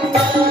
Thank you.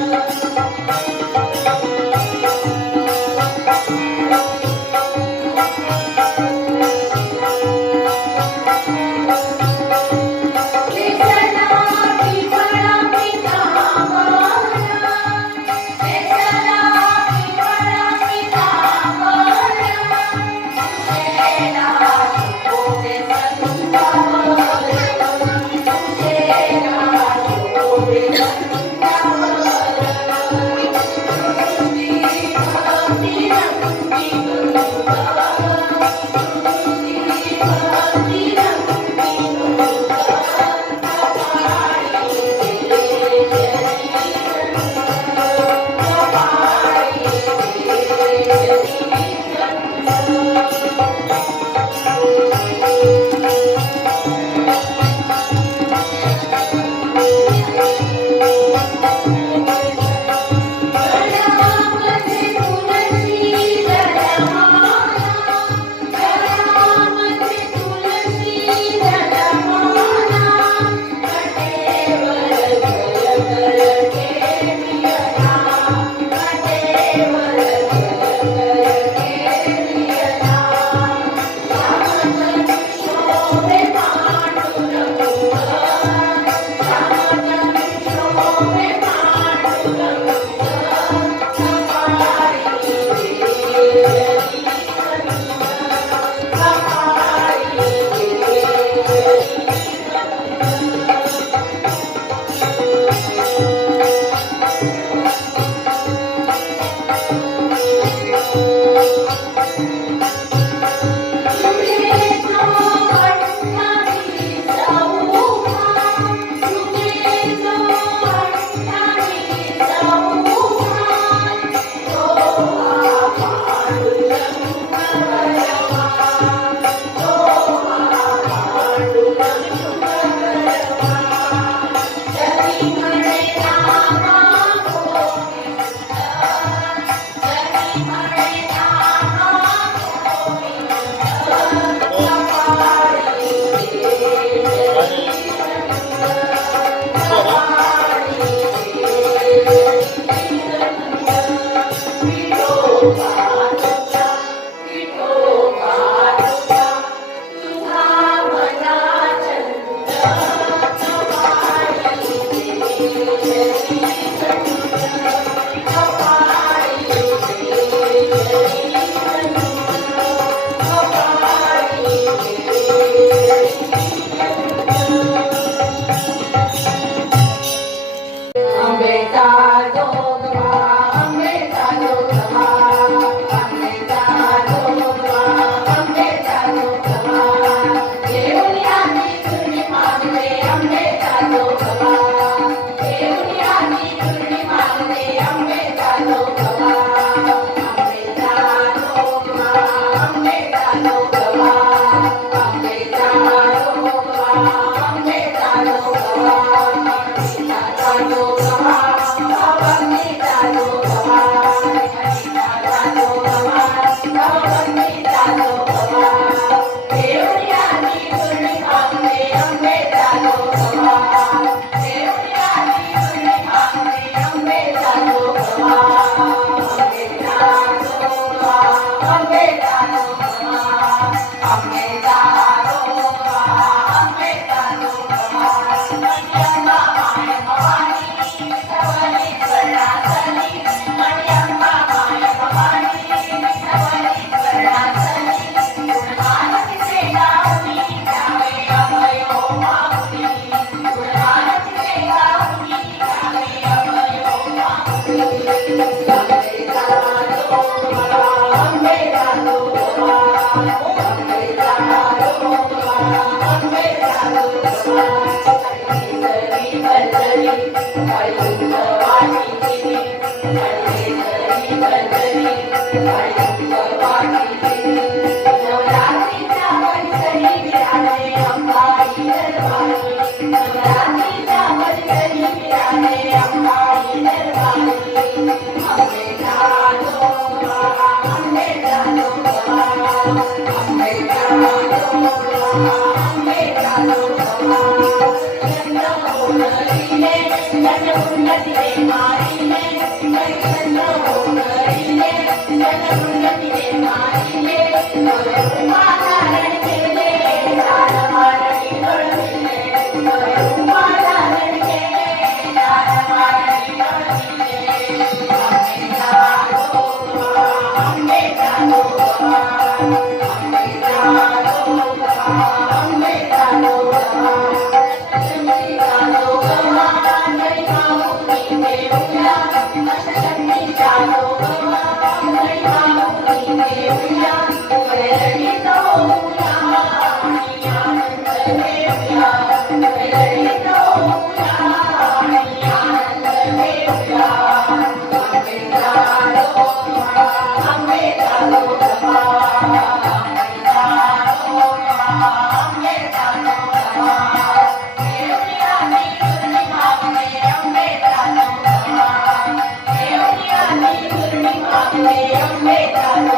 Deus. Thank you. Hey, God, God.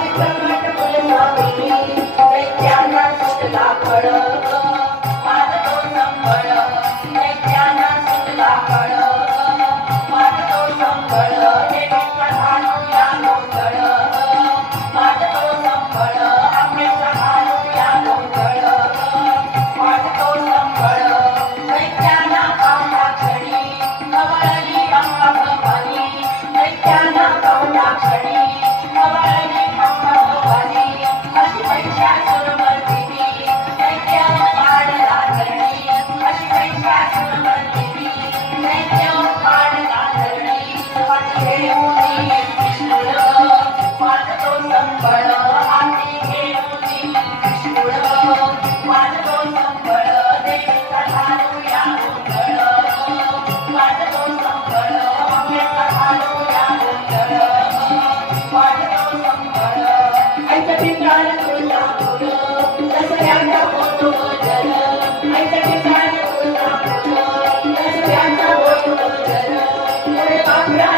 I Thank you. Yeah.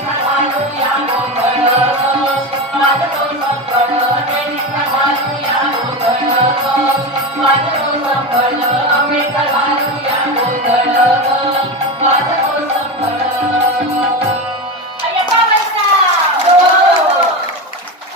बाबा बाबा संभाला